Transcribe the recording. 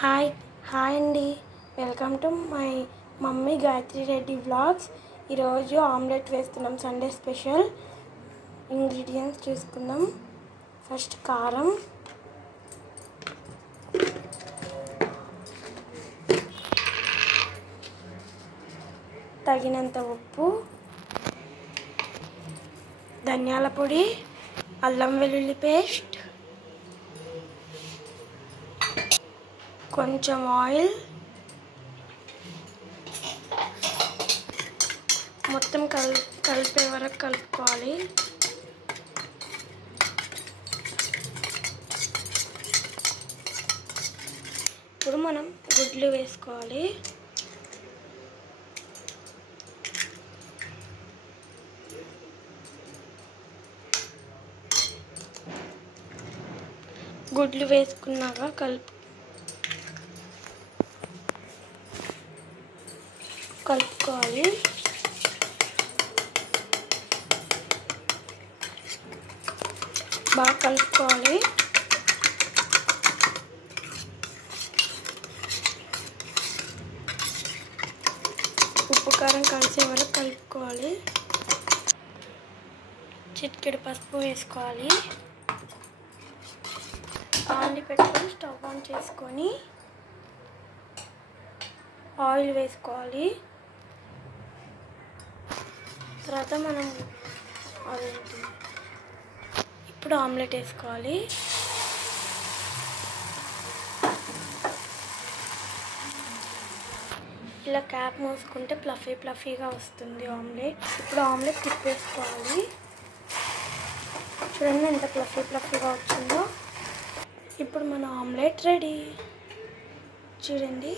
Hi అండి, welcome to my mummy Gayatri Reddy vlogs. ఈరోజు omelette వేస్తున్నాం, సండే స్పెషల్. ఇంగ్రీడియంట్స్ చూసుకుందాం. ఫస్ట్ కారం, తగినంత ఉప్పు, ధనియాల పొడి, అల్లం వెల్లుల్లి పేస్ట్, కొంచెం ఆయిల్, మొత్తం కలిపే వరకు కలుపుకోవాలి. ఇప్పుడు మనం గుడ్లు వేసుకోవాలి. గుడ్లు వేసుకున్నాక కలుపుకోవాలి. బాగా కలుపుకోవాలి. ఉప్పు కారం కలిసే వరకు కలుపుకోవాలి. చిటికెడు పసుపు వేసుకోవాలి. ఆయిల్ పెట్టుకొని స్టవ్ ఆన్ చేసుకొని ఆయిల్ వేసుకోవాలి. తర్వాత మనం ఇప్పుడు ఆమ్లెట్ వేసుకోవాలి. ఇలా క్యాప్ మూసుకుంటే ఫ్లఫీగా వస్తుంది ఆమ్లెట్. ఇప్పుడు ఆమ్లెట్ తిప్పేసుకోవాలి. చూడండి ఎంత ఫ్లఫీగా వచ్చిందో. ఇప్పుడు మన ఆమ్లెట్ రెడీ. చూడండి.